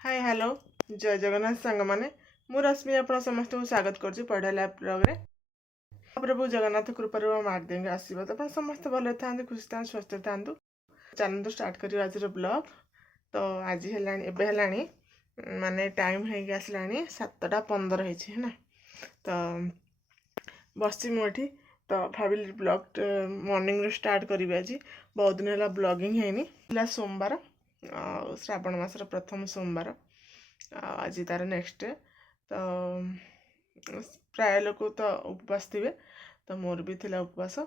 Hi hello जय जगन्नाथ सांग मैंने मु रश्मि आप समस्त को स्वागत कर पढ़ा लाइव ब्लॉग रे प्रभु जगन्नाथ कृपा मार्ग देंगे आशीर्वाद आप समस्त भले था खुशी था स्वस्थ था चैनल तो स्टार्ट कर आज ब्लॉग तो आज है माने टाइम है आसला 7:15 है तो बस मुझे तो भाविली ब्लॉग मॉर्निंग स्टार्ट करी आज बहुत दिन है ब्लॉगिंग है सोमवार श्रावण मासर प्रथम सोमवार आज तार नेक्स्ट डे तो प्राय लोक तो उपवास थे तो मोर भी थिला उपवास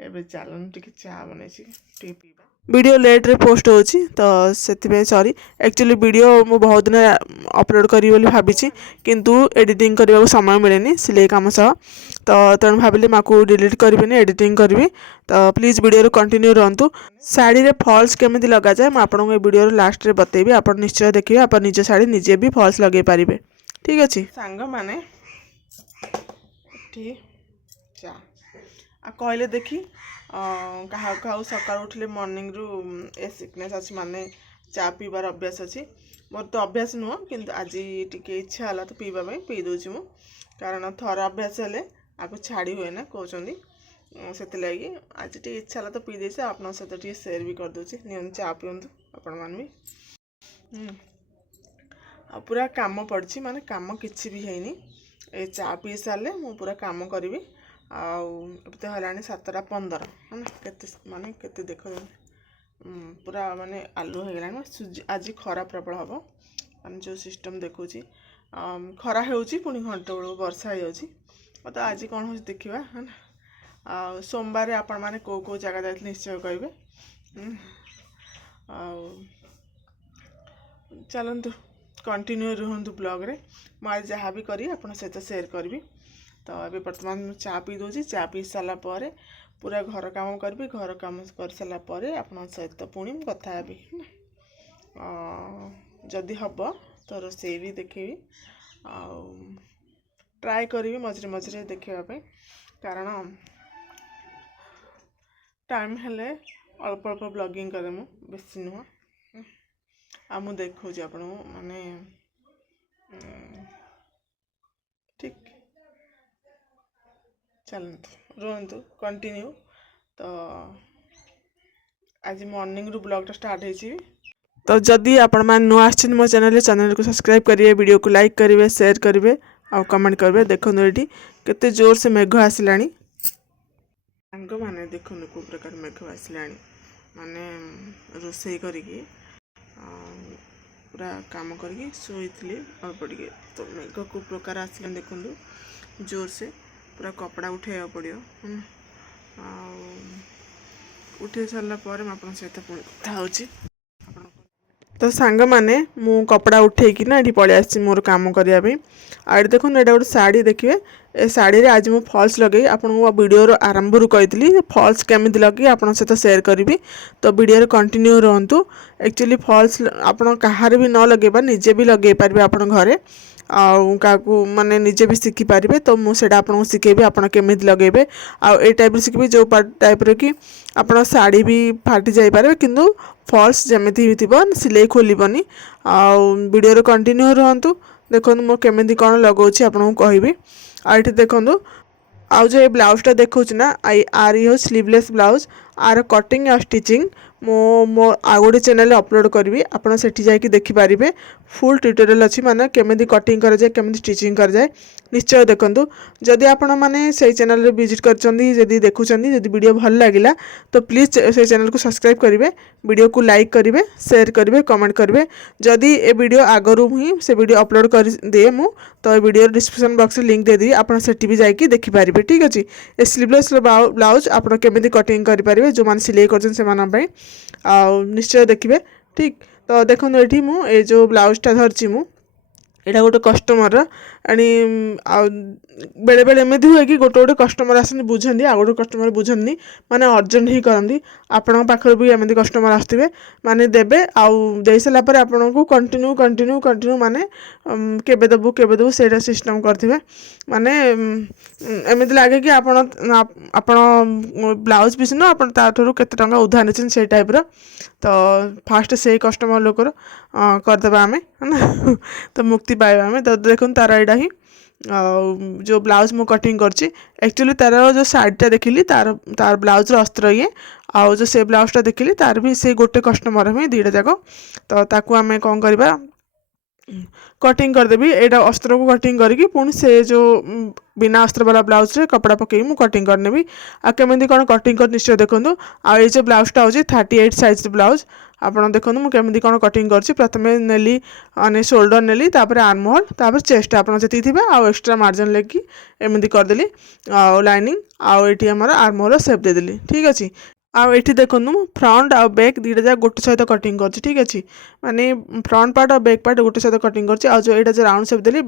एबे चलन टिके चा बनै टी पीबा वीडियो लेट रे पोस्ट होची तो सेति सॉरी एक्चुअली वीडियो मु बहुत दिन अपलोड करी बोली भाबिची किंतु एडिटिंग करबा को समय मिलेनी सिलाई काम सह तो तेणु भाविली माकू डिलीट करबिनी एडिटिंग करबी तो प्लीज वीडियो कंटिन्यू रहंतु साड़ी रे फॉल्स केमिति लगा जाए मैं आपन वीडियो लास्ट रे बतेबी आपन निश्चय देखिए आपन निज साड़ी निजे भी फॉल्स लगे पारिबे ठीक अछि सांग माने ठीक चा आ कहले देखी क्या सका उठले मॉर्निंग रु ए सिकनेस अच्छी माने चा पीबार अभ्यास अच्छी मोर तो अभ्यास नुह किंतु आज टिके इच्छा है तो पीवा पी दूची मु कारण थर अभ्यास हेले आपको छाड़ी हुए ना कहते से आज टे इच्छा है तो पी देसे आप सहित टे सेयर भी करदे नि चा पिंतु आपण मान भी पूरा काम पड़ी माने काम किसी भी है ए चा पी सारे मु पूरा काम करी अब तो है 7:15 है ना केते माने केते देख पूरा माने आलू हो गलानी आज खरा प्रबल हम मान जो सिस्टम देखुची खरा होउची पुणी घंटे बेलू वर्षा हो तो आज कौन हो देखा है ना सोमवार आपण मैंने कौ जगह जाते निश्चय कहे चलतु कंटिन्यू रुहतु ब्लॉग रे मैं जहाँ भी करी आप सहित शेयर करी तो अभी बर्तमान चा पी दूसरी चा पी सारा पूरा घर काम करी घर काम कर सारापर आप सहित पुणी कथा हेबी जदि हम तो रोसे भी देखेबी ट्राए करी मझे मझे देखापी कारण टाइम हेले अल्प अल्प ब्लॉगिंग करे मु बेसी नुह आ मु देखो आपण माने ठीक चलतु रुहतु कंटिन्यू तो आज मॉर्निंग रु ब्लॉग टा स्टार्ट है तो जदि आपण मान नुआ आछन मो चैनल को सब्सक्राइब करिए वीडियो को लाइक करिवे शेयर करिवे और कमेंट करिवे देखो एटी केते जोर से मेघ आसिलानी सांग माने देखो को प्रकार मेघ आसिलानी माने रोसई करिकी पूरा काम करके शोई अल्प टे तो मेघ को प्रकार आसिलानी देखो जोर से पूरा कपड़ा उठे पड़ो उठे सारा आप सहित पुणी कथा हो तो सांग माने मु कपड़ा उठेकी ना ये पलि आसी मोर काम करने आए देखो ये गोटे शाढ़ी देखिए ए शाढ़ी आज मु फॉल्स लगे आपको वीडियो आरंभ रू कही फॉल्स केमी लगे आप सहित शेयर करी तो वीडियो कंटिन्यू रहतु एक्चुअली फॉल्स आप कहार भी न लगे निजे भी लगे पारे आप घरे क्या माने निजे भी शिखी पारे तो मुझे आपको शिखेबी आप लगे आई टाइप शिखी जो टाइप कि आप शाढ़ी भी फाटी जापे किंतु फॉल्स जमी थी सिलाई खोलनी वीडियो कंटिन्यू रहतु देखो मो केमी कौन लगौछि आपको कहबी आठ देखो आउ जो ब्लाउजटा देखा ना आर ये स्लीवलेस ब्लाउज आर कटिंग और स्टिचिंग मो आउ गोटे चैनल अपलोड करी आपड़ से देखिपारे फुल ट्यूटोरियल अच्छी माने केमी कटिंग कर जाए केमी स्टिचिंग कर जाए निश्चय देखूँ जदि आपण मैंने से चैनल विजिट कर देखुं जदि वीडियो भल लगे तो प्लीज से चैनल को सब्सक्राइब करेंगे वीडियो को लाइक करेंगे शेयर करेंगे कमेंट करेंगे जदि ए वीडियो आगरू ही से वीडियो अपलोड कर दिए मु तो वीडियो डिस्क्रिप्शन बॉक्स लिंक दे दी आप भी जाकि देखिपारे ठीक अच्छे ए स्लीवलेस ब्लाउज आप केमी कटिंग करेंगे जो मैंने सिलाई कर निश्चय देखिए ठीक तो देखो ये जो ब्लाउजटा धरची मु ଏଇଟା ଗୋଟେ କଷ୍ଟମର ଆଣି ଆଉ ବେଳେବେଳେ ଏମିତି ହୁଏ କି ଗୋଟେ ଗୋଟେ କଷ୍ଟମର ଆସନ୍ତି ବୁଝନ୍ତି, ଆଉ ଗୋଟେ କଷ୍ଟମର ବୁଝନ୍ତି, ମାନେ ଅର୍ଜେଣ୍ଟ ହିଁ କରନ୍ତି। ଆପଣଙ୍କ ପାଖରେ ବି ଏମିତି କଷ୍ଟମର ଆସିଥିବେ, ମାନେ ଦେବେ ଆଉ ଦେଇସାରିଲା ପରେ ଆପଣଙ୍କୁ କଣ୍ଟିନ୍ୟୁ ମାନେ କେବେ ଦେବୁ ସେଇଟା ସିଷ୍ଟମ୍ କରିଥିବେ। ମାନେ ଏମିତି ଲାଗେ କି ଆପଣ ବ୍ଲାଉଜ୍ ପିସ୍ ନୁହଁ ଆପଣ ତାଠାରୁ କେତେ ଟଙ୍କା ଉଧାର ନେଇଛନ୍ତି ସେଇ ଟାଇପ୍ର। ତ ଫାଷ୍ଟ ସେଇ କଷ୍ଟମର ଲୋକର କରିଦେବା ଆମେ ହେଲା ତ ମୁକ୍ତି ପାଇବା ଆମେ। ତ ଦେଖନ୍ତୁ ତାର ଏଇଟା ହିଁ ଆଉ ଯେଉଁ ବ୍ଲାଉଜ୍ ମୁଁ କଟିଂ କରିଛି, ଆକ୍ଚୁଆଲି ତାର ଯେଉଁ ଶାଢ଼ୀଟା ଦେଖିଲି ତାର ବ୍ଲାଉଜ୍ର ଅସ୍ତ୍ର ଇଏ, ଆଉ ଯେଉଁ ସେ ବ୍ଲାଉଜ୍ଟା ଦେଖିଲି ତାର ବି ସେଇ ଗୋଟେ କଷ୍ଟମର ହିଁ ଦୁଇଟା ଯାକ। ତ ତାକୁ ଆମେ କ'ଣ କରିବା, କଟିଂ କରିଦେବି। ଏଇଟା ଅସ୍ତ୍ରକୁ କଟିଂ କରିକି ପୁଣି ସେ ଯେଉଁ ବିନା ଅସ୍ତ୍ର ବାଲା ବ୍ଲାଉଜ୍ରେ କପଡ଼ା ପକେଇକି ମୁଁ କଟିଂ କରିନେବି। ଆଉ କେମିତି କ'ଣ କଟିଂ କରି ନିଶ୍ଚୟ ଦେଖନ୍ତୁ। ଆଉ ଏଇ ଯେଉଁ ବ୍ଲାଉଜ୍ଟା ହେଉଛି 38 ସାଇଜ୍ ବ୍ଲାଉଜ୍। ଆପଣ ଦେଖନ୍ତୁ ମୁଁ କେମିତି କ'ଣ କଟିଂ କରିଛି। ପ୍ରଥମେ ନେଲି ମାନେ ସୋଲ୍ଡର ନେଲି, ତାପରେ ଆର୍ମ ହୋଲ୍, ତାପରେ ଚେଷ୍ଟ ଆପଣ ଯେତିକି ଥିବେ ଆଉ ଏକ୍ସଟ୍ରା ମାର୍ଜିନ୍ ଲେଖି ଏମିତି କରିଦେଲି। ଆଉ ଲାଇନିଂ ଆଉ ଏଇଠି ଆମର ଆର୍ମ ହୋଲ୍ର ସେପ୍ ଦେଇଦେଲି। ଠିକ୍ ଅଛି। ଆଉ ଏଠି ଦେଖନ୍ତୁ ମୁଁ ଫ୍ରଣ୍ଟ ଆଉ ବ୍ୟାକ୍ ଦୁଇଟା ଯାକ ଗୋଟେ ସହିତ କଟିଂ କରିଛି। ଠିକ୍ ଅଛି, ମାନେ ଫ୍ରଣ୍ଟ ପାର୍ଟ ଆଉ ବ୍ୟାକ୍ ପାର୍ଟ ଗୋଟେ ସହିତ କଟିଂ କରିଛି। ଆଉ ଯେଉଁ ଏଇଟା ଯେଉଁ ରାଉଣ୍ଡ ସେପ୍ ଦେଲି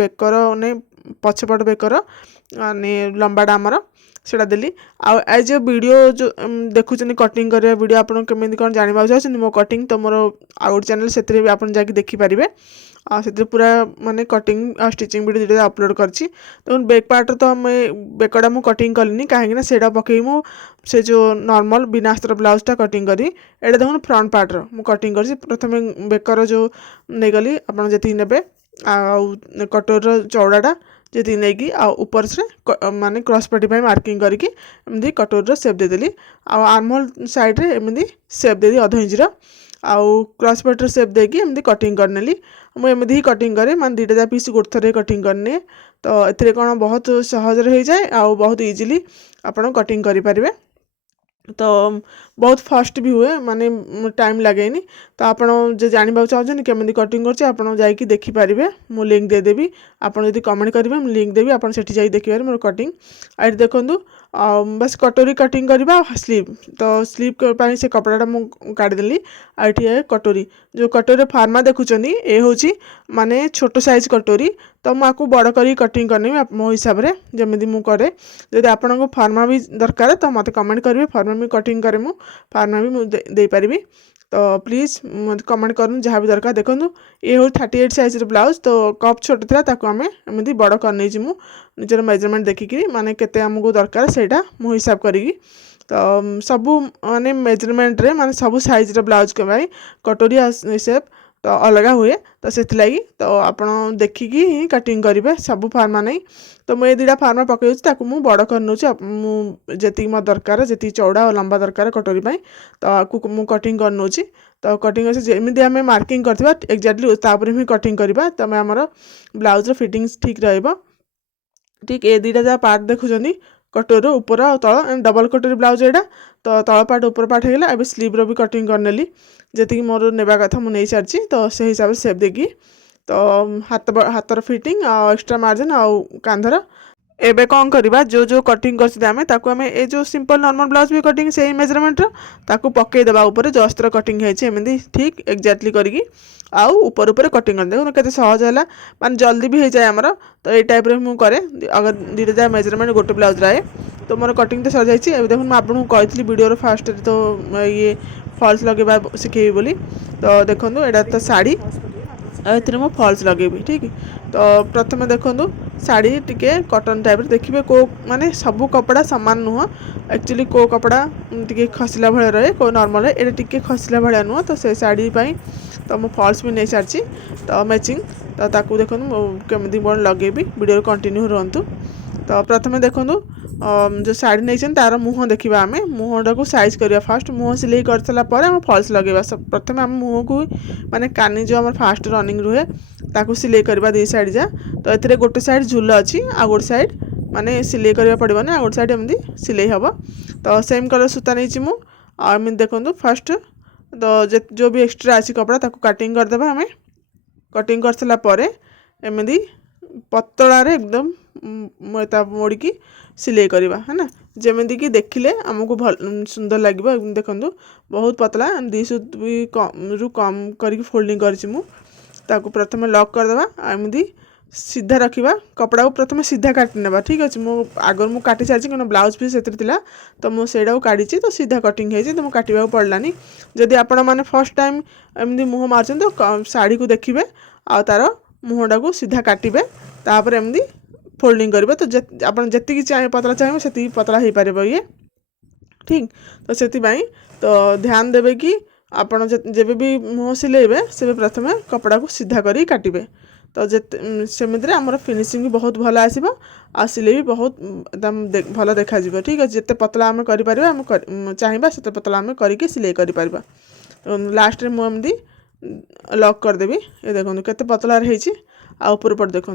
ବେକର ମାନେ ପଛପଟ ବେକର ମାନେ ଲମ୍ବାଟା ଆମର ସେଇଟା ଦେଲି। ଆଉ ଏ ଯେଉଁ ଭିଡ଼ିଓ ଯେଉଁ ଦେଖୁଛନ୍ତି କଟିଂ କରିବା ଭିଡ଼ିଓ, ଆପଣ କେମିତି କ'ଣ ଜାଣିବାକୁ ଚାହୁଁଛନ୍ତି ମୋ କଟିଂ, ତ ମୋର ଆଉ ଗୋଟେ ଚ୍ୟାନେଲ୍ ସେଥିରେ ବି ଆପଣ ଯାଇକି ଦେଖିପାରିବେ। ଆଉ ସେଥିରେ ପୁରା ମାନେ କଟିଂ ଆଉ ଷ୍ଟିଚିଂ ଭିଡ଼ିଓ ଦୁଇଟା ଅପଲୋଡ଼ କରିଛି। ଦେଖନ୍ତୁ ବେକ୍ ପାର୍ଟରେ ତ ଆମେ ବେକଟା ମୁଁ କଟିଂ କଲିନି, କାହିଁକିନା ସେଇଟା ପକେଇ ମୁଁ ସେ ଯେଉଁ ନର୍ମାଲ୍ ବିନା ଅସ୍ତ୍ର ବ୍ଲାଉଜ୍ଟା କଟିଂ କରି। ଏଇଟା ଦେଖନ୍ତୁ ଫ୍ରଣ୍ଟ ପାର୍ଟର ମୁଁ କଟିଂ କରିଛି। ପ୍ରଥମେ ବେକର ଯେଉଁ ନେଇଗଲି ଆପଣ ଯେତିକି ନେବେ, ଆଉ କଟୋରୀର ଚଉଡ଼ାଟା ଯେତିକି ନେଇକି, ଆଉ ଉପରରେ ମାନେ କ୍ରସ୍ ପଟି ପାଇଁ ମାର୍କିଂ କରିକି ଏମିତି କଟୋରୀର ସେପ୍ ଦେଇଦେଲି। ଆଉ ଆର୍ମହୋଲ୍ ସାଇଡ଼୍ରେ ଏମିତି ସେପ୍ ଦେଇଦେଲି 1/2 ଇଞ୍ଚର। ଆଉ କ୍ରସ୍ ପଟିର ସେପ୍ ଦେଇକି ଏମିତି କଟିଂ କରିନେଲି। ମୁଁ ଏମିତି ହିଁ କଟିଂ କରେ, ମାନେ ଦୁଇଟା ଯାକ ପିସ୍ ଗୋଟେ ଥରରେ କଟିଂ କରିନିଏ। ତ ଏଥିରେ କ'ଣ ବହୁତ ସହଜରେ ହେଇଯାଏ ଆଉ ବହୁତ ଇଜିଲି ଆପଣ କଟିଂ କରିପାରିବେ। ତ ବହୁତ ଫାଷ୍ଟ ବି ହୁଏ, ମାନେ ଟାଇମ୍ ଲାଗେନି। ତ ଆପଣ ଯେ ଜାଣିବାକୁ ଚାହୁଁଛନ୍ତି କେମିତି କଟିଂ କରୁଛି ଆପଣ ଯାଇକି ଦେଖିପାରିବେ, ମୁଁ ଲିଙ୍କ୍ ଦେଇଦେବି। ଆପଣ ଯଦି କମେଣ୍ଟ କରିବେ ମୁଁ ଲିଙ୍କ୍ ଦେବି, ଆପଣ ସେଠି ଯାଇକି ଦେଖିପାରିବେ ମୋର କଟିଂ। ଆଉ ଏଠି ଦେଖନ୍ତୁ ବାସ୍ କଟୋରୀ କଟିଂ କରିବା ଆଉ ସ୍ଲିଭ୍। ତ ସ୍ଲିଭ୍ ପାଇଁ ସେ କପଡ଼ାଟା ମୁଁ କାଢ଼ିଦେଲି। ଆଉ ଏଠି କଟୋରୀ, ଯେଉଁ କଟୋରୀର ଫାର୍ମା ଦେଖୁଛନ୍ତି ଏ ହେଉଛି ମାନେ ଛୋଟ ସାଇଜ୍ କଟୋରୀ। ତ ମୁଁ ଆକୁ ବଡ଼ କରିକି କଟିଂ କରିନେବି ମୋ ହିସାବରେ ଯେମିତି ମୁଁ କରେ। ଯଦି ଆପଣଙ୍କୁ ଫାର୍ମା ବି ଦରକାର ତ ମୋତେ କମେଣ୍ଟ କରିବେ, ଫାର୍ମା ବି କଟିଂ କରେ ମୁଁ, ଫାର୍ମା ବି ମୁଁ ଦେଇପାରିବି। ତ ପ୍ଲିଜ୍ ମୋତେ କମେଣ୍ଟ କରନ୍ତୁ ଯାହା ବି ଦରକାର। ଦେଖନ୍ତୁ ଏ ହେଉଛି 38 ସାଇଜ୍ର ବ୍ଲାଉଜ୍। ତ କପ୍ ଛୋଟ ଥିଲା ତାକୁ ଆମେ ଏମିତି ବଡ଼ କରିନେଇଛି ମୁଁ ନିଜର ମେଜରମେଣ୍ଟ ଦେଖିକିରି, ମାନେ କେତେ ଆମକୁ ଦରକାର ସେଇଟା ମୁଁ ହିସାବ କରିକି। ତ ସବୁ ମାନେ ମେଜରମେଣ୍ଟରେ ମାନେ ସବୁ ସାଇଜ୍ର ବ୍ଲାଉଜ୍ ପାଇଁ କଟୋରୀ ସେପ୍ ତ ଅଲଗା ହୁଏ। ତ ସେଥିଲାଗି ତ ଆପଣ ଦେଖିକି ହିଁ କଟିଂ କରିବେ, ସବୁ ଫାର୍ମା ନାହିଁ। ତ ମୁଁ ଏ ଦୁଇଟା ଫାର୍ମା ପକାଉଛି, ତାକୁ ମୁଁ ବଡ଼ କରିନେଉଛି। ମୁଁ ଯେତିକି ମୋର ଦରକାର, ଯେତିକି ଚଉଡ଼ା ଆଉ ଲମ୍ବା ଦରକାର କଟୋରୀ ପାଇଁ, ତ ଆକୁ ମୁଁ କଟିଂ କରିନେଉଛି। ତ କଟିଂ ଅଛି ଯେମିତି ଆମେ ମାର୍କିଂ କରିଥିବା ଏକ୍ଜାକ୍ଟଲି ତାପରେ ହିଁ କଟିଂ କରିବା, ତମେ ଆମର ବ୍ଲାଉଜ୍ର ଫିଟିଙ୍ଗସ୍ ଠିକ୍ ରହିବ। ଠିକ୍ ଏ ଦୁଇଟା ଯାକ ପାର୍ଟ ଦେଖୁଛନ୍ତି, କଟୋରୀର ଉପର ଆଉ ତଳ, ଡବଲ୍ କଟୋରୀ ବ୍ଲାଉଜ୍ ଏଇଟା। ତ ତଳ ପାର୍ଟ ଉପର ପାର୍ଟ ହେଇଗଲା। ଏବେ ସ୍ଲିଭ୍ର ବି କଟିଂ କରିନେଲି, ଯେତିକି ମୋର ନେବା କଥା ମୁଁ ନେଇସାରିଛି। ତ ସେଇ ହିସାବରେ ସେପ୍ ଦେଇକି ତ ହାତର ଫିଟିଂ ଆଉ ଏକ୍ସଟ୍ରା ମାର୍ଜିନ୍ ଆଉ କାନ୍ଧର। ଏବେ କ'ଣ କରିବା, ଯେଉଁ କଟିଂ କରିଛନ୍ତି ଆମେ ତାକୁ ଆମେ ଏ ଯେଉଁ ସିମ୍ପଲ୍ ନର୍ମାଲ୍ ବ୍ଲାଉଜ୍ ବି କଟିଂ ସେଇ ମେଜରମେଣ୍ଟର ତାକୁ ପକାଇଦେବା ଉପରେ ଯେଉଁ ଅସ୍ତ୍ର କଟିଂ ହେଇଛି ଏମିତି ଠିକ୍ ଏକ୍ଜାକ୍ଟଲି କରିକି, ଆଉ ଉପରେ କଟିଂ କରିଦେବେ। ଦେଖନ୍ତୁ କେତେ ସହଜ ହେଲା, ମାନେ ଜଲ୍ଦି ବି ହେଇଯାଏ ଆମର। ତ ଏଇ ଟାଇପ୍ରେ ମୁଁ କରେ, ଅଗର ଦୁଇଟା ଯାକ ମେଜରମେଣ୍ଟ ଗୋଟେ ବ୍ଲାଉଜ୍ ରହେ। ତ ମୋର କଟିଂ ତ ସରିଯାଇଛି। ଏବେ ଦେଖନ୍ତୁ ମୁଁ ଆପଣଙ୍କୁ କହିଥିଲି ଭିଡ଼ିଓର ଫାଷ୍ଟରେ ତ ଇଏ ଫଲ୍ସ ଲଗାଇବା ଶିଖେଇବି ବୋଲି। ତ ଦେଖନ୍ତୁ ଏଇଟା ତ ଶାଢ଼ୀ, ଆଉ ଏଥିରେ ମୁଁ ଫଲ୍ସ ଲଗାଇବି। ଠିକ୍, ତ ପ୍ରଥମେ ଦେଖନ୍ତୁ ଶାଢ଼ୀ ଟିକେ କଟନ୍ ଟାଇପ୍ର ଦେଖିବେ, କେଉଁ ମାନେ ସବୁ କପଡ଼ା ସମାନ ନୁହଁ। ଆକ୍ଚୁଆଲି କେଉଁ କପଡ଼ା ଟିକେ ଖସିଲା ଭଳିଆ ରହେ, କେଉଁ ନର୍ମାଲ୍ ରହେ। ଏଇଟା ଟିକେ ଖସିଲା ଭଳିଆ ନୁହଁ, ତ ସେ ଶାଢ଼ୀ ପାଇଁ ତ ମୁଁ ଫଲ୍ସ ବି ନେଇସାରିଛି ତ ମ୍ୟାଚିଂ। ତ ତାକୁ ଦେଖନ୍ତୁ ମୁଁ କେମିତି କ'ଣ ଲଗାଇବି, ଭିଡ଼ିଓରେ କଣ୍ଟିନ୍ୟୁ ରୁହନ୍ତୁ। ତ ପ୍ରଥମେ ଦେଖନ୍ତୁ ଯେଉଁ ଶାଢ଼ୀ ନେଇଛନ୍ତି ତା'ର ମୁହଁ ଦେଖିବା ଆମେ, ମୁହଁଟାକୁ ସାଇଜ୍ କରିବା ଫାଷ୍ଟ। ମୁହଁ ସିଲେଇ କରିସାରିଲା ପରେ ଆମେ ଫଲ୍ସ ଲଗାଇବା। ପ୍ରଥମେ ଆମ ମୁହଁକୁ ମାନେ କାନି ଯେଉଁ ଆମର ଫାଷ୍ଟ ରନିଂ ରୁହେ ତାକୁ ସିଲେଇ କରିବା ଦୁଇ ସାଇଡ଼୍ ଯା। ତ ଏଥିରେ ଗୋଟେ ସାଇଡ଼୍ ଝୁଲ ଅଛି, ଆଉ ଗୋଟେ ସାଇଡ଼୍ ମାନେ ସିଲେଇ କରିବାକୁ ପଡ଼ିବନି, ଆଉ ଗୋଟେ ସାଇଡ଼୍ ଏମିତି ସିଲେଇ ହେବ। ତ ସେମ୍ କଲର୍ ସୂତା ନେଇଛି ମୁଁ। ଆଉ ଏମିତି ଦେଖନ୍ତୁ ଫାଷ୍ଟ ତ ଯେଉଁ ବି ଏକ୍ସଟ୍ରା ଅଛି କପଡ଼ା ତାକୁ କାଟିଂ କରିଦେବା ଆମେ। କଟିଂ କରିସାରିଲା ପରେ ଏମିତି ପତଳାରେ ଏକଦମ ତା ମୋଡ଼ିକି ସିଲେଇ କରିବା ହେଲା, ଯେମିତିକି ଦେଖିଲେ ଆମକୁ ଭଲ ସୁନ୍ଦର ଲାଗିବ। ଦେଖନ୍ତୁ ବହୁତ ପତଳା, 2 ସୁତ ବି ରୁ କମ୍ କରିକି ଫୋଲ୍ଡିଂ କରିଛି ମୁଁ। ତ ताको प्रथम लॉक करदेबा एमती सीधा रखा कपड़ा को प्रथम सीधा काटि नेबा ठीक अच्छे मु आगर मु काटी सारी क्या ब्लाउज पीस से तो मुझे काढ़ी तो सीधा कटिंग है तो मुझे काटा पड़लानी जदि आपण मैंने फर्स्ट टाइम एमती मुँह मार्च तो शाढ़ी को देखिए आ तार मुहटा को सीधा काटे तापर एमती फोल्डिंग करेंगे तो आप जी चाहे पतला चाहिए से पतला हो पार ये ठीक तो से तो ध्यान देवे कि आपण जब भी मुँह सिलेबे से प्रथम कपड़ा को सीधा कर काटे तो सेमती आमर फिनिशिंग भी बहुत भल आसो आ सिले भी बहुत एकदम भल देखा ठीक अच्छे जिते पतला आम कर चाहिए से पतला आम करके सिले कर लास्ट में मुझे लॉक करदेवी ये देखो केते पतला रही आपर पट देखो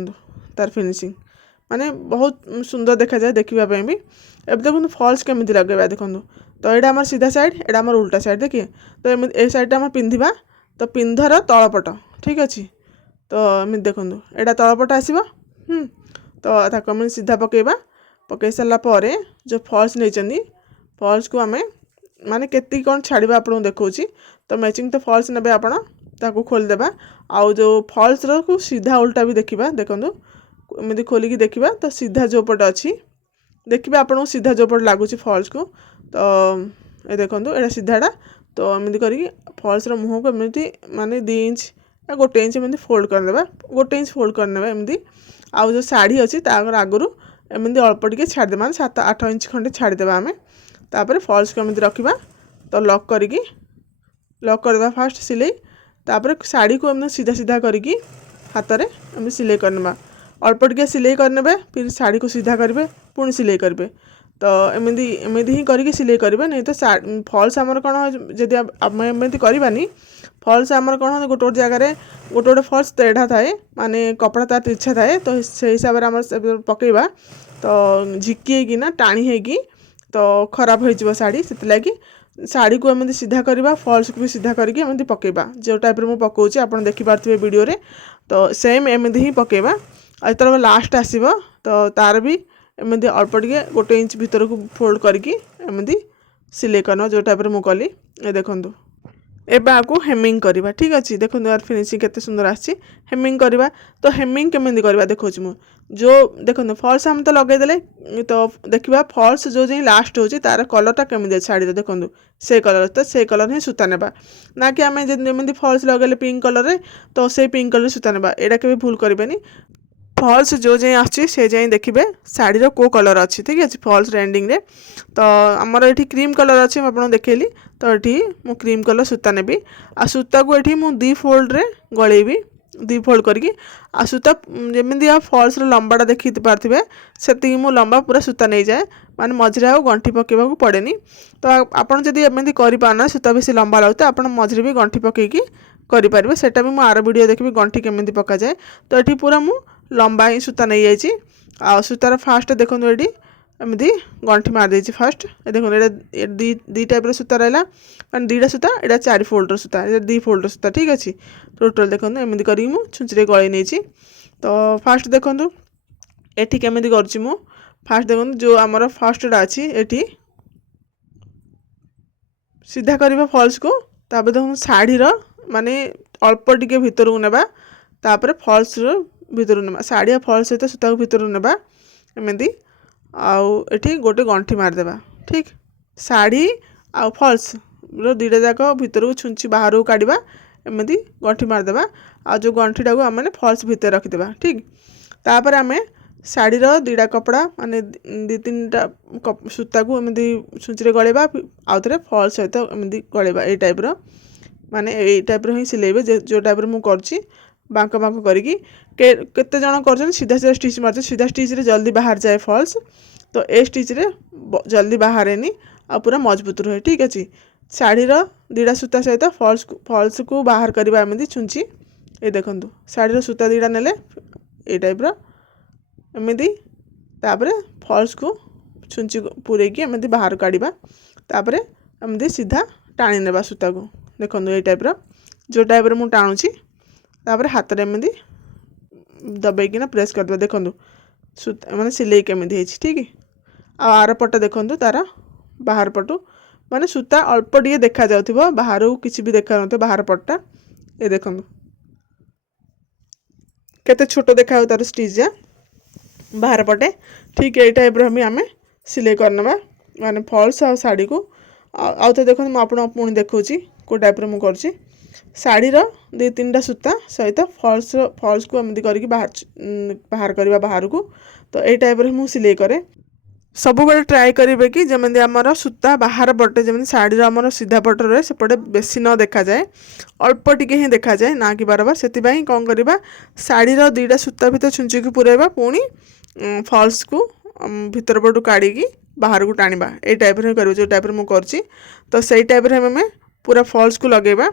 तार फिनिशिंग माने बहुत सुंदर देखा जाए देखा भी अब देखो फॉल्स केमी लगे देखो तो यहाँ आम सीधा साइड एटा आम उल्टा साइड देखिए तो ए साइड आम पिंधा तो पिंधर तलपट ठीक अच्छे तो एमती देखो यहाँ तलपट आसो तो ताको आम सीधा पकेबा पकई सारापर जो फॉल्स नहीं फॉल्स को आम माने केती कौन छाड़ा आपको देखा तो मैचिंग तो फॉल्स ने आपण ताको खोलदेबा आउ जो फॉल्स को सीधा उल्टा भी देखा देखो एमती खोलिकी देखा तो सीधा जो पट अच्छी देखिए आपको सीधा जो पट लगुच फॉल्स को तो ये देखो यहाँ सीधाटा तो एमती करी फॉल्स मुँह को एमती माने 2 इंच या 1 इंच एमती फोल्ड करदे 1 इंच फोल्ड करने एमती आउ जो शाढ़ी अच्छी आगुरी एमती अल्प टे छाड़दे माने 7-8 इंच खंडे छाड़दे आम तापर फॉल्स को एमती रखा तो लॉक करवा फास्ट सिले तापर शाढ़ी को एमती सीधा सीधा करके हाथ में एमती सिले करने अल्प टे सिले करने फिर शाढ़ी को सीधा करेंगे पुणी सिले करेंगे तो एमती एमती ही करके सिले करेंगे नहीं तो फॉल्स आमर कौन जदि आम एमती करवानी फॉल्स आमर कौन गोटे गोटे जगार गोटे गोटे फॉल्स तेढ़ा थाए माने कपड़ा तार तिरछा थाए तो से हिसाब से पकेबा तो झिकी ना टाणी होगी तो खराब हो शाढ़ी से लगी शाढ़ी को एमती सीधा करवा फॉल्स को भी सीधा करके एमती पकेबा जो टाइप रे मु पकाउची आपण देखि पारथिबे वीडियो रे तो सेम एमती ही पकेबा आतर लास्ट आसीबो तो तार भी एमती अल्प टे 1 इंच भीतर को फोल्ड करके एमती सिले करना जो टाइप रे मु कली ए देखंतु एबे आको हेमिंग करवा ठीक अच्छे देखो यार फिनिशिंग केते सुंदर आसी हेमिंग करवा तो हेमिंग केमती करवा देखो मु जो देखो फॉल्स हम तो लगेदेले तो देखा फॉल्स जो जाए लास्ट हो तार कलरटा केमी शाढ़ी देखो से कलर तो से कलर ही सूता नेबा ना कि आम जमी फॉल्स लगेले पिंक कलर रे तो से पिंक कलर सूता नेबा एटा के भूल करें फॉल्स जो जाए आसे जाए देखिए शाढ़ीर को कलर अच्छी ठीक अच्छे फॉल्स एंडिंग रे तो आमर ये क्रीम कलर अच्छे मुझे देखली तो ये मु क्रीम कलर सूता नेबी आ सूता को ये मु 2 फोल्ड रे गलेबी 2 फोल्ड करके आ सूता जमी आ फॉल्स लंबाटा देखी पारे से मु लंबा पूरा सूता नहीं जाए माने मझे आ गंठी पकेबा को पड़ेनी तो आपड़ जब एमती करना सूता बेसी लंबा लगता है आप मझे भी गंठी पकईकी करेंगे सेटा भी मुझे आर वीडियो देखी गंठी केमी पका जाए तो ये पूरा मु लंबा ही सूता नहीं जाइए आ सूतार फास्ट देखो ये एमती गंठी मार देती फास्ट देखो ये दी टाइप सूता रहा मैंने 2टा सूता यहाँ 4 फोल्डर सूता 2 फोल्डर सूता ठीक अच्छे टोटाल देखो एमती करी छुंचरे गले नहीं तो फास्ट देखो ये केमी कर फास्ट देखो जो आमर फर्स्टा अच्छी ये सीधा करवा फॉल्स को तापर देखो शाढ़ीर माने अल्प टिके भीतर को नेबा तापर फॉल्स भीतर नेबा शाढ़ी आ फॉल्स सहित सूता को भीतर नेबा एमती आउ एठी गोटे गंठी मारदेबा ठीक शाढ़ी आ फॉल्स रो 2टा जाक भीतर को छुंची बाहर को काढ़ा एमती गंठी मारदेबा आ जो गंठीटा को आम फॉल्स भीतर रखिदेबा ठीक तापर आम शाढ़ीर 2टा कपड़ा माने 2-3टा सूता को एमती छुंची गलेबा आउ थे फॉल्स सहित एमती गलेबा ये टाइप माने ये टाइप ही सिलेबे जो टाइप मु करची बांक बांक करिकी केते जण कर सीधा सीधा स्टिच मारते सीधा स्टिच रे जल्दी बाहर जाए फॉल्स तो ए स्टिच रे जल्दी बाहर आ पूरा मजबूत रहे ठीक अच्छे शाढ़ीर 2टा सूता सहित फॉल्स को बाहर करवा एमती छुंची ये देखो शाढ़ीर सूता 2टा नेले ये टाइप एमती तापर फॉल्स को छुंची पूरेकी एमती बाहर काढ़ा तापर एमती सीधा टाणी नेबा सूता को देखो ये टाइप जो टाइप मु टाणुची तापर हाथ में एमती दबेकिना प्रेस करदे देखो सूता माने सिलाई केमती है ठीक आर पट देखो तार बाहर पटू माने सूता अल्प टे देखा जाउथिबो बाहर किसी भी देखा न बाहर पट्टा ये देखो केते छोट देखा तार स्टिचा बाहर पटे ठीक यही टाइप भी आम सिलाई करना माने फॉल्स आ साड़ी को आउ तो देखो मुझे पुणी देखा को टाइप मुझे शाढ़ीर 2-3टा सूता सहित फॉल्स को एमती करके बाहर करवा बाहर को तो यही टाइप मुझे सिलाई करे सब बड़े ट्राए करेंगे कि जमी आमर सूता बाहर पटे जमी शाढ़ीर आमर सीधा पट रहे सेपटे बेसी न देखा जाए अल्प टिके ही देखा जाए ना कि बार बार से कौन करवा शाढ़ीर 2टा सूता भीतर छुंचिकी पुरेबा पुणी फॉल्स को भीतर पटू काढ़ी बाहर को टाणवा ये टाइप कर जो टाइप मुझे कर तो सही टाइप आम पूरा फॉल्स को लगेगा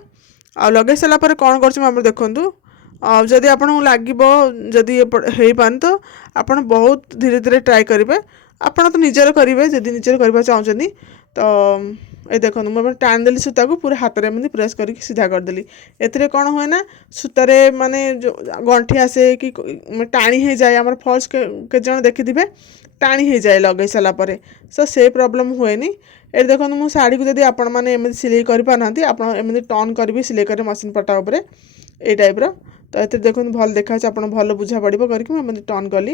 आ लगे सारापर कौन कर देखूँ जदि आपन लगे जदि पान तो आप बहुत धीरे धीरे ट्राए करेंगे आपड़ तो निजर करेंगे जदि निजर करवा चाहते तो ये देखो मुझे टाण देली सूता को पूरा हाथ में प्रेस करके सीधा करदेली एथिरे कौन हुए ना सूतारे माने जो गंठी आसे कि टाणी हो जाए आम फॉल्स के जन देखिथे टाणी हो जाए लगे सारापर सो से प्रोब्लेम हुए ये देखो मु शाढ़ी को जब आपण मैंने एमती सिलाई कर पाना आप एमती टर्न करेंगे सिलाई करें मशीन पटा उपर ये टाइप्र तो ये देखो भल देखा आप भल बुझा पड़ो करके मुझे टर्न कली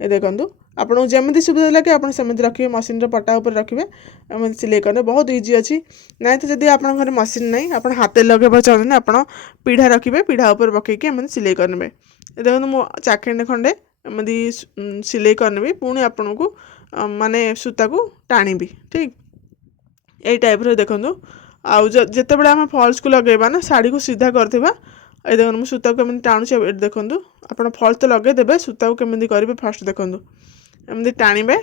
ये देखूँ आपको जमी सुविधा लगे आप सेमती रखिए मशीन पटा उपर रखिए एमती सिलाई करें बहुत इजी अच्छी ना तो जब आप घर मशीन नहीं आप हाथ लगे चाहते आप पीढ़ा रखिए पीढ़ा उपर पकईकि एमती सिलाई करेंगे ये देखो मु चाखेंडे खंडे एमती सिलाई करनेबी पुणी आपन को माने सूता को टाणी ठीक यही टाइप देखूँ आउ जिते आम फॉल्स को लगेबा ना साड़ी को सीधा करथिबा ये देखो मुझे सूता को एमती टाणुचे देखूँ आप फॉल्स तो लगेदेवे सूता को केमती करेंगे फास्ट देखूँ एमती टाणीबे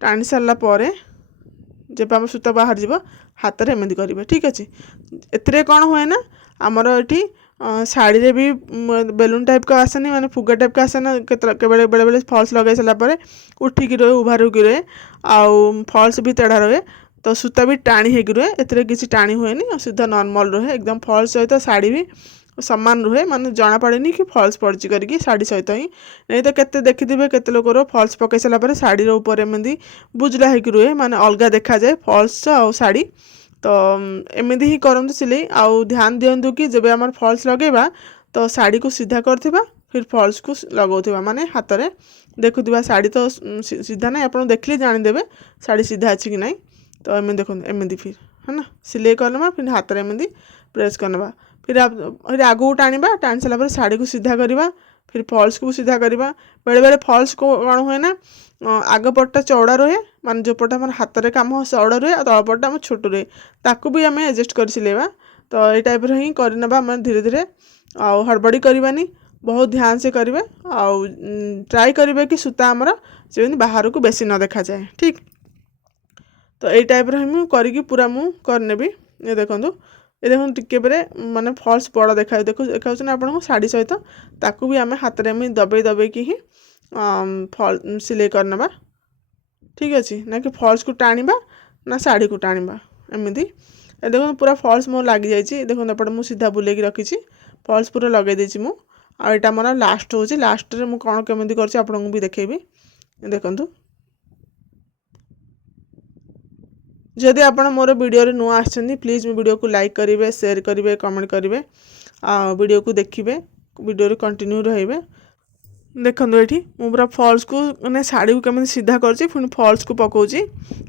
टाणी सारा पर जब आम सूता बाहर जीव हाथ में एमती करेंगे ठीक अच्छे एथिरे कौन हुए ना आमर ये शाढ़ी भी बेलून टाइप का आसेनी माने फुगा टाइप का आसेना बेले बेले फॉल्स लगे सारापर उठिकी रहे उभार होगी रहे आउ फॉल्स भी तेढ़ा रहे तो सूता भी टाणी होगी रहे एथिरे किसी टाणी हुए सीधा नॉर्मल रहे एकदम फॉल्स सहित शाढ़ी भी सामान रुहे माने जना पड़ेनी कि फॉल्स पड़ी करके शाढ़ी सहित ही नहीं तो केते देखिथे केते लोकर फॉल्स पकई सारापर शाढ़ीर ऊपर एमती बुझला होगी रुहे माने अलग देखा जाए फॉल्स आ शाढ़ी तो एमती ही करते सिलाई आउ ध्यान दिंतु कि जब आम फॉल्स लगेबा तो शाढ़ी को सीधा करथिबा फिर फॉल्स को लगौथिबा माने हाथ में देखुथिबा शाढ़ी तो सीधा नहीं आप देखले जानीदेवे शाढ़ी सीधा अच्छी कि नहीं तो एमती देखो एमती फिर है ना सिलाई करना फिर हाथ में एमती प्रेस करना फिर आगू टाणवा टाणी सारापर शाढ़ी को सीधा करवा फिर फॉल्स को सीधा करवा बेले बेले फॉल्स को कौन हुए ना आग पट्टा चौड़ा रहे मान जो पट आम हाथ में कम चौड़ा रहे तल पट्टा आम छोट रहे ताकू भी आम एडजस्ट कर सिलेबा तो ये टाइप ही करना धीरे धीरे आउ हड़बड़ी करवानी बहुत ध्यान से करेंगे आउ ट्राई करेंगे कि सूता आमर जमी बाहर को बेसी न देखा जाए ठीक तो यही टाइप मुझे करके पूरा मु करनेबी ये देखूँ ये देखो टिके माने फॉल्स बड़ा देखा देखा आपको शाढ़ी सहित ताकू भी आम हाथ में दबे दबेकी ही फॉल सिलाई करना ठीक अच्छे ना कि फॉल्स को टाणवा ना शाढ़ी को टाणवा एमती देखो पूरा फॉल्स मोर लग जाइए देखो एपटे मुझे सीधा बुले रखी फॉल्स पूरा लगे देती मु आटा मोर लास्ट हो लास्ट रे मु कौन केमती कर भी देखेबी देखूँ जदि आप मोर वीडियो रे नुआ आछन प्लीज मो वीडियो को लाइक करेंगे शेयर करेंगे कमेंट करेंगे वीडियो को देखिए वीडियो रे कंटिन्यू रहिबे देखो ये पूरा फॉल्स को मैंने शाढ़ी को केमती सीधा कर फॉल्स को पकाउची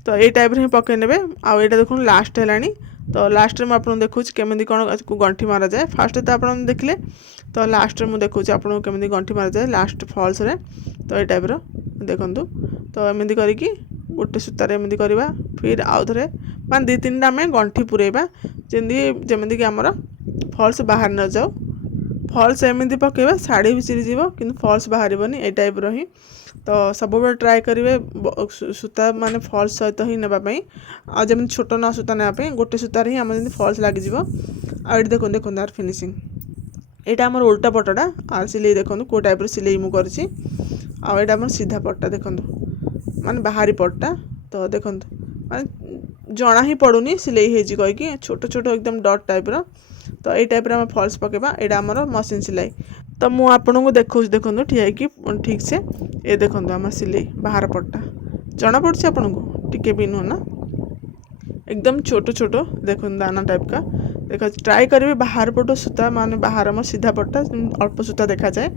तो ये टाइप ही पकई ने आईटा देखो लास्ट है तो लास्ट में आपको देखुच केमती कौन को गंठी मारा जाए फास्ट तो आप देखले तो लास्ट में मुझे देखुच आपको केमती गंठी मारा जाए लास्ट फॉल्स रे तो ये टाइप देखूँ तो एमती करके गोटे सूतार एमती करवा फिर आउ थे मान 2-3टा आम गंठी पुरेबा जमी कि आमर फॉल्स बाहर न जाओ फॉल्स एमती पकेबा शाढ़ी भी चिरीज कि फॉल्स बाहर ये टाइप ही तो सब ट्राए करेंगे सूता माने फॉल्स सहित ही नापी आमती छोट न सूता नापी गोटे सूतार ही आम फॉल्स लगे आठ देखो देखो यार फिनिशिंग यहाँ आम उल्टा पटटा आ सिलाई देखो को टाइप सिलाई मुझे आईटा आम सीधा पट्टा देखो माने बाहरी पट्टा तो देखो माने जना ही पड़ूनी सिलाई होती कहीकि छोट छोट एकदम डट टाइप्र तो यही टाइप आम फॉल्स पकेबा यहाँ आमर मशीन सिलाई तो मुझे आपको देखो देखो ठिया कि ठीक से ये देखो आम सिलाई बाहर पट्टा जना पड़ी आपन को टिके भी नुह ना एकदम छोट छोट देखो दाना टाइप का ଦେଖ ट्राए करेंगे बाहर पट सूता माने बाहर आम सीधा पट्टा अल्प सूता देखा जाए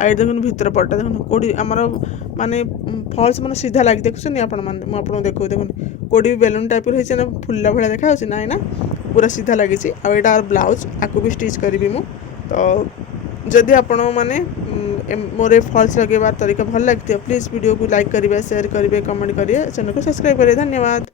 आई देखुन भीतर पट्टा देखुन कोड़ी आमर माने फल्स माने सीधा लगी देखुन आपण माने मुझे देखो देखुन कोड़ी बेलून टाइप रही ना फुलला भाया देखा ना ना पूरा सीधा लगी आर ब्लाउज आपको भी स्टिच करी मु तो जदि आपण माने मोर फल्स लगेबार तरीका भल लगी प्लीज़ वीडियो को लाइक करेंगे शेयर करेंगे कमेंट करेंगे चैनल को सब्सक्राइब करेंगे धन्यवाद।